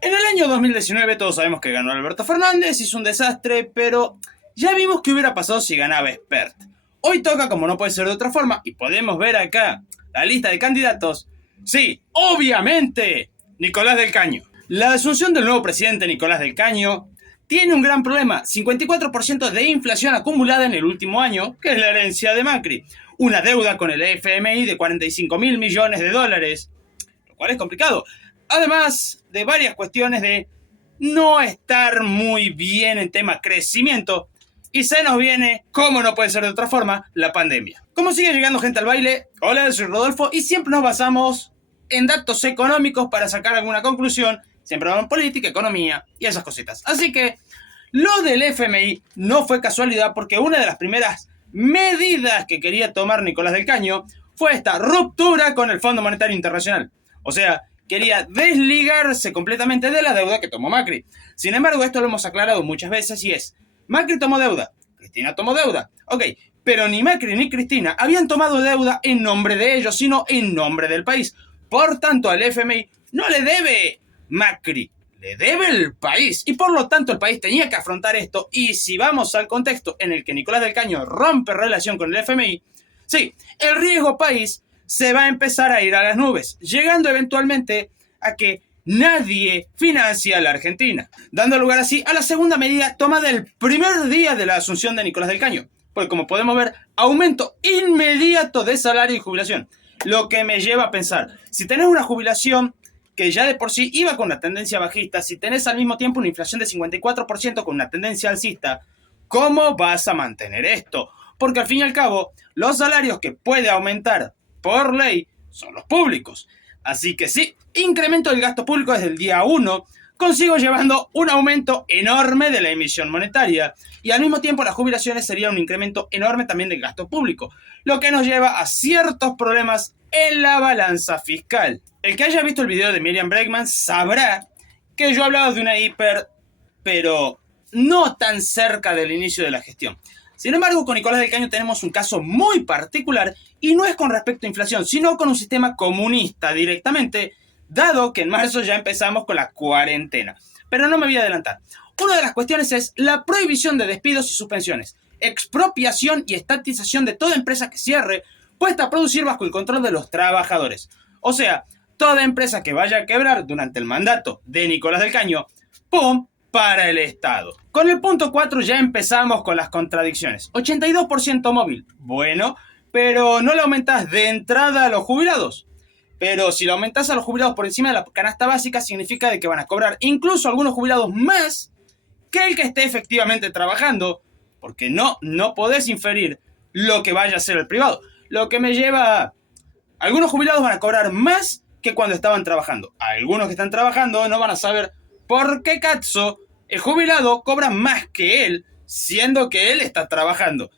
En el año 2019 todos sabemos que ganó Alberto Fernández, hizo un desastre, pero ya vimos qué hubiera pasado si ganaba Espert. Hoy toca, como no puede ser de otra forma, y podemos ver acá la lista de candidatos. Sí, obviamente, Nicolás del Caño. La asunción del nuevo presidente Nicolás del Caño tiene un gran problema, 54% de inflación acumulada en el último año, que es la herencia de Macri. Una deuda con el FMI de 45.000 millones de dólares, lo cual es complicado. Además de varias cuestiones de no estar muy bien en tema crecimiento. Y se nos viene, como no puede ser de otra forma, la pandemia. Como sigue llegando gente al baile, hola, soy Rodolfo y siempre nos basamos en datos económicos para sacar alguna conclusión. Siempre vamos en política, economía y esas cositas. Así que lo del FMI no fue casualidad porque una de las primeras medidas que quería tomar Nicolás del Caño fue esta ruptura con el Fondo Monetario Internacional. O sea, quería desligarse completamente de la deuda que tomó Macri. Sin embargo, esto lo hemos aclarado muchas veces y es, Macri tomó deuda, Cristina tomó deuda, ok, pero ni Macri ni Cristina habían tomado deuda en nombre de ellos, sino en nombre del país. Por tanto, al FMI no le debe Macri, le debe el país. Y por lo tanto, el país tenía que afrontar esto. Y si vamos al contexto en el que Nicolás del Caño rompe relación con el FMI, sí, el riesgo país se va a empezar a ir a las nubes, llegando eventualmente a que nadie financia a la Argentina, dando lugar así a la segunda medida tomada el primer día de la asunción de Nicolás del Caño. Pues como podemos ver, aumento inmediato de salario y jubilación. Lo que me lleva a pensar, si tenés una jubilación que ya de por sí iba con una tendencia bajista, si tenés al mismo tiempo una inflación de 54% con una tendencia alcista, ¿cómo vas a mantener esto? Porque al fin y al cabo, los salarios que puede aumentar por ley son los públicos. Así que sí, incremento del gasto público desde el día 1, consigo llevando un aumento enorme de la emisión monetaria y al mismo tiempo las jubilaciones sería un incremento enorme también del gasto público, lo que nos lleva a ciertos problemas en la balanza fiscal. El que haya visto el video de Miriam Bregman sabrá que yo hablaba de una hiper, pero no tan cerca del inicio de la gestión. Sin embargo, con Nicolás del Caño tenemos un caso muy particular y no es con respecto a inflación, sino con un sistema comunista directamente, dado que en marzo ya empezamos con la cuarentena. Pero no me voy a adelantar. Una de las cuestiones es la prohibición de despidos y suspensiones, expropiación y estatización de toda empresa que cierre, puesta a producir bajo el control de los trabajadores. O sea, toda empresa que vaya a quebrar durante el mandato de Nicolás del Caño, ¡pum!, para el Estado. Con el punto 4 ya empezamos con las contradicciones. 82% móvil. Bueno, pero no le aumentás de entrada a los jubilados. Pero si le aumentás a los jubilados por encima de la canasta básica, significa de que van a cobrar incluso algunos jubilados más que el que esté efectivamente trabajando, porque no podés inferir lo que vaya a ser el privado. Lo que me lleva a... Algunos jubilados van a cobrar más que cuando estaban trabajando. Algunos que están trabajando no van a saber por qué cazzo el jubilado cobra más que él, siendo que él está trabajando.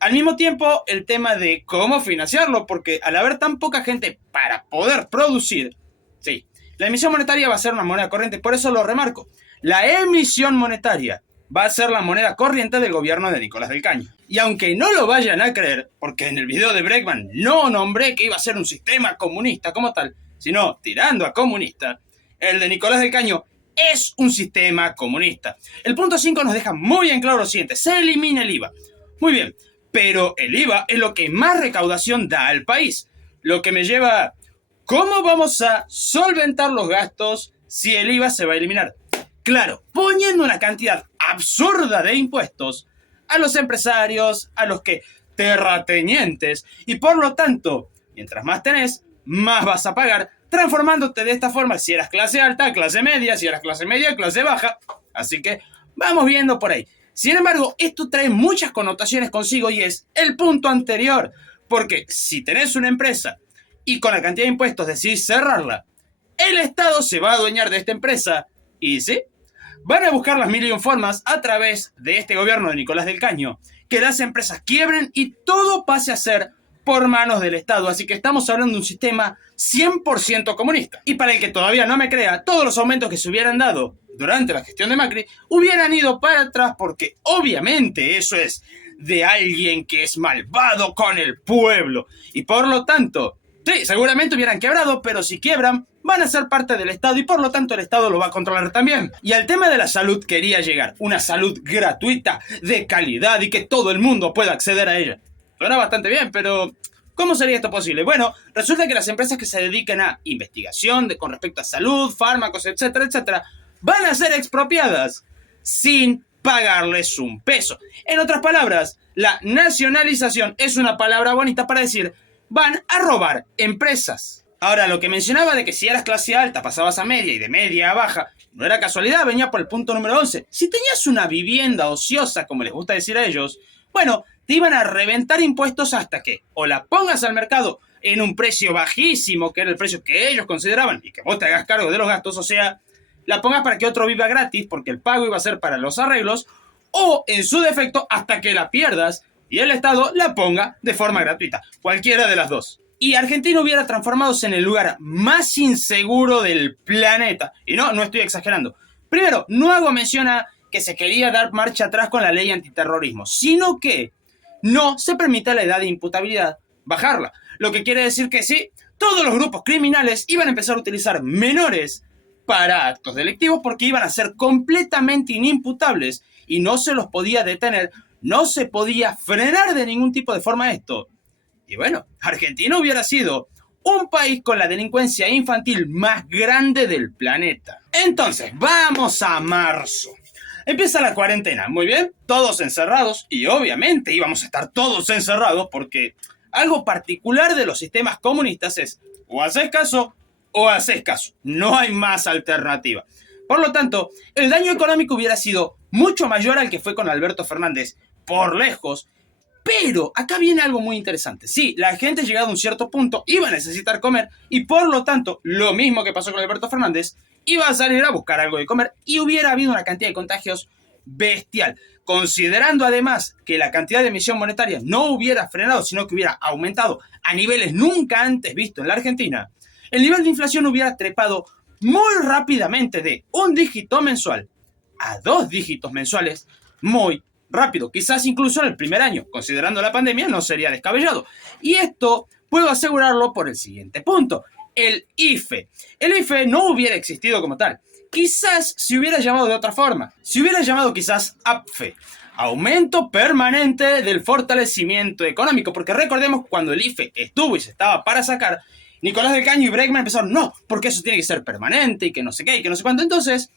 Al mismo tiempo, el tema de cómo financiarlo, porque al haber tan poca gente para poder producir, sí, la emisión monetaria va a ser una moneda corriente, por eso lo remarco. La emisión monetaria va a ser la moneda corriente del gobierno de Nicolás del Caño. Y aunque no lo vayan a creer, porque en el video de Bregman no nombré que iba a ser un sistema comunista como tal, sino tirando a comunista, el de Nicolás del Caño es un sistema comunista. El punto 5 nos deja muy en claro lo siguiente: se elimina el IVA. Muy bien, pero el IVA es lo que más recaudación da al país. Lo que me lleva a ¿cómo vamos a solventar los gastos si el IVA se va a eliminar? Claro, poniendo una cantidad absurda de impuestos a los empresarios, a los que terratenientes, y por lo tanto, mientras más tenés, más vas a pagar, transformándote de esta forma si eras clase alta, clase media, si eras clase media, clase baja. Así que vamos viendo por ahí. Sin embargo, esto trae muchas connotaciones consigo y es el punto anterior, porque si tenés una empresa y con la cantidad de impuestos decidís cerrarla, el Estado se va a adueñar de esta empresa y sí, van a buscar las mil y un formas a través de este gobierno de Nicolás del Caño que las empresas quiebren y todo pase a ser por manos del Estado. Así que estamos hablando de un sistema 100% comunista. Y para el que todavía no me crea, todos los aumentos que se hubieran dado durante la gestión de Macri hubieran ido para atrás porque obviamente eso es de alguien que es malvado con el pueblo. Y por lo tanto, sí, seguramente hubieran quebrado, pero si quiebran, van a ser parte del Estado y por lo tanto el Estado lo va a controlar también. Y al tema de la salud quería llegar, una salud gratuita, de calidad y que todo el mundo pueda acceder a ella. Suena bastante bien, pero ¿cómo sería esto posible? Bueno, resulta que las empresas que se dedican a investigación con respecto a salud, fármacos, etcétera, etcétera, van a ser expropiadas sin pagarles un peso. En otras palabras, la nacionalización es una palabra bonita para decir van a robar empresas. Ahora, lo que mencionaba de que si eras clase alta pasabas a media y de media a baja, no era casualidad, venía por el punto número 11. Si tenías una vivienda ociosa, como les gusta decir a ellos, bueno, te iban a reventar impuestos hasta que o la pongas al mercado en un precio bajísimo, que era el precio que ellos consideraban, y que vos te hagas cargo de los gastos, o sea, la pongas para que otro viva gratis, porque el pago iba a ser para los arreglos, o en su defecto hasta que la pierdas y el Estado la ponga de forma gratuita. Cualquiera de las dos. Y Argentina hubiera transformadose en el lugar más inseguro del planeta. Y no estoy exagerando. Primero, no hago mención a que se quería dar marcha atrás con la ley antiterrorismo, sino que no se permite a la edad de imputabilidad bajarla. Lo que quiere decir que sí, todos los grupos criminales iban a empezar a utilizar menores para actos delictivos porque iban a ser completamente inimputables y no se los podía detener, no se podía frenar de ningún tipo de forma esto. Y bueno, Argentina hubiera sido un país con la delincuencia infantil más grande del planeta. Entonces, vamos a marzo. Empieza la cuarentena, muy bien, todos encerrados y obviamente íbamos a estar todos encerrados porque algo particular de los sistemas comunistas es o haces caso o haces caso, no hay más alternativa. Por lo tanto, el daño económico hubiera sido mucho mayor al que fue con Alberto Fernández, por lejos. Pero acá viene algo muy interesante. Sí, la gente llegado a un cierto punto iba a necesitar comer y por lo tanto, lo mismo que pasó con Alberto Fernández, iba a salir a buscar algo de comer y hubiera habido una cantidad de contagios bestial. Considerando además que la cantidad de emisión monetaria no hubiera frenado, sino que hubiera aumentado a niveles nunca antes vistos en la Argentina, el nivel de inflación hubiera trepado muy rápidamente de un dígito mensual a 2 dígitos mensuales muy rápido, quizás incluso en el primer año, considerando la pandemia no sería descabellado. Y esto puedo asegurarlo por el siguiente punto, el IFE. El IFE no hubiera existido como tal, quizás se hubiera llamado de otra forma, se hubiera llamado quizás APFE, aumento permanente del fortalecimiento económico, porque recordemos cuando el IFE estuvo y se estaba para sacar, Nicolás del Caño y Bregman empezaron, no, porque eso tiene que ser permanente y que no sé qué y que no sé cuánto. Entonces,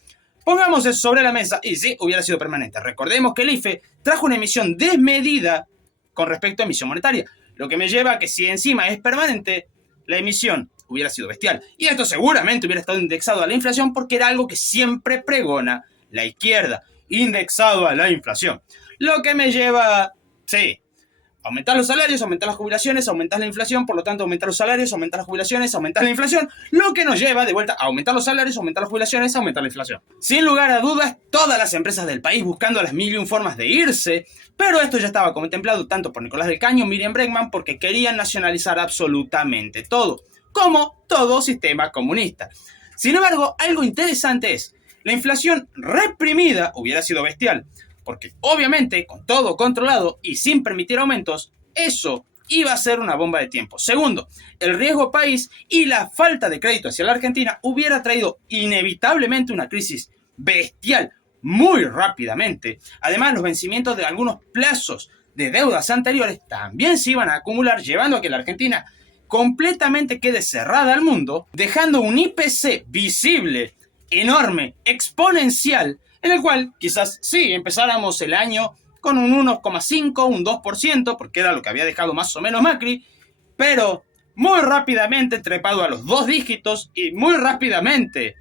pongamos eso sobre la mesa y sí, hubiera sido permanente. Recordemos que el IFE trajo una emisión desmedida con respecto a emisión monetaria, lo que me lleva a que si encima es permanente, la emisión hubiera sido bestial. Y esto seguramente hubiera estado indexado a la inflación porque era algo que siempre pregona la izquierda, indexado a la inflación. Lo que me lleva, sí, aumentar los salarios, aumentar las jubilaciones, aumentar la inflación, por lo tanto aumentar los salarios, aumentar las jubilaciones, aumentar la inflación, lo que nos lleva de vuelta a aumentar los salarios, aumentar las jubilaciones, aumentar la inflación. Sin lugar a dudas, todas las empresas del país buscando las mil y un formas de irse, pero esto ya estaba contemplado tanto por Nicolás del Caño, Miriam Bregman, porque querían nacionalizar absolutamente todo, como todo sistema comunista. Sin embargo, algo interesante es, la inflación reprimida hubiera sido bestial, porque obviamente con todo controlado y sin permitir aumentos, eso iba a ser una bomba de tiempo. Segundo, el riesgo país y la falta de crédito hacia la Argentina hubiera traído inevitablemente una crisis bestial muy rápidamente. Además, los vencimientos de algunos plazos de deudas anteriores también se iban a acumular, llevando a que la Argentina completamente quede cerrada al mundo, dejando un IPC visible, enorme, exponencial, en el cual quizás sí empezáramos el año con un 1,5, un 2%, porque era lo que había dejado más o menos Macri, pero muy rápidamente trepado a los 2 dígitos y muy rápidamente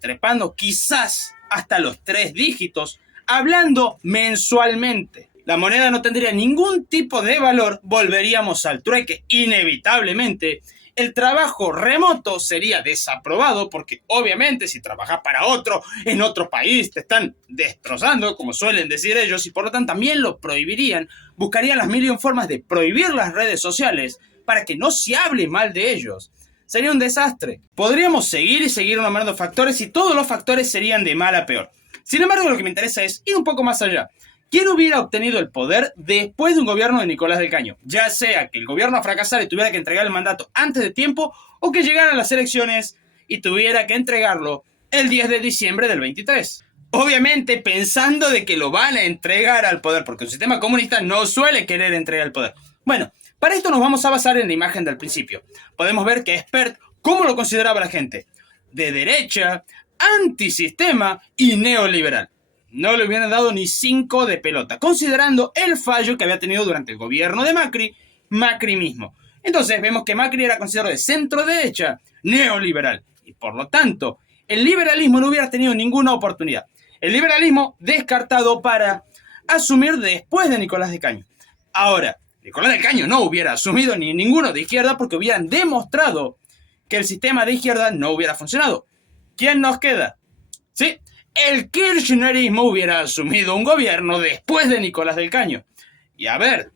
trepando quizás hasta los 3 dígitos, hablando mensualmente. La moneda no tendría ningún tipo de valor, volveríamos al trueque inevitablemente. El trabajo remoto sería desaprobado porque obviamente si trabajas para otro en otro país te están destrozando, como suelen decir ellos, y por lo tanto también lo prohibirían. Buscarían las mil y un formas de prohibir las redes sociales para que no se hable mal de ellos. Sería un desastre. Podríamos seguir y seguir nombrando factores y todos los factores serían de mal a peor. Sin embargo, lo que me interesa es ir un poco más allá. ¿Quién hubiera obtenido el poder después de un gobierno de Nicolás del Caño? Ya sea que el gobierno fracasara y tuviera que entregar el mandato antes de tiempo o que llegaran las elecciones y tuviera que entregarlo el 10 de diciembre del 23. Obviamente pensando de que lo van a entregar al poder, porque un sistema comunista no suele querer entregar el poder. Bueno, para esto nos vamos a basar en la imagen del principio. Podemos ver que Espert, ¿cómo lo consideraba la gente? De derecha, antisistema y neoliberal. No le hubieran dado ni 5 de pelota, considerando el fallo que había tenido durante el gobierno de Macri mismo. Entonces vemos que Macri era considerado de centro derecha, neoliberal, y por lo tanto, el liberalismo no hubiera tenido ninguna oportunidad. El liberalismo descartado para asumir después de Nicolás de Caño. Ahora, Nicolás de Caño no hubiera asumido ni ninguno de izquierda porque hubieran demostrado que el sistema de izquierda no hubiera funcionado. ¿Quién nos queda? Sí, el kirchnerismo hubiera asumido un gobierno después de Nicolás del Caño. Y a ver,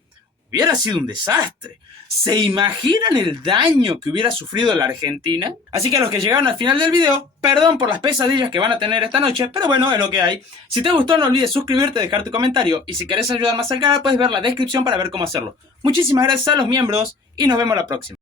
hubiera sido un desastre. ¿Se imaginan el daño que hubiera sufrido la Argentina? Así que a los que llegaron al final del video, perdón por las pesadillas que van a tener esta noche, pero bueno, es lo que hay. Si te gustó, no olvides suscribirte, dejar tu comentario, y si querés ayudar más al canal, puedes ver la descripción para ver cómo hacerlo. Muchísimas gracias a los miembros, y nos vemos la próxima.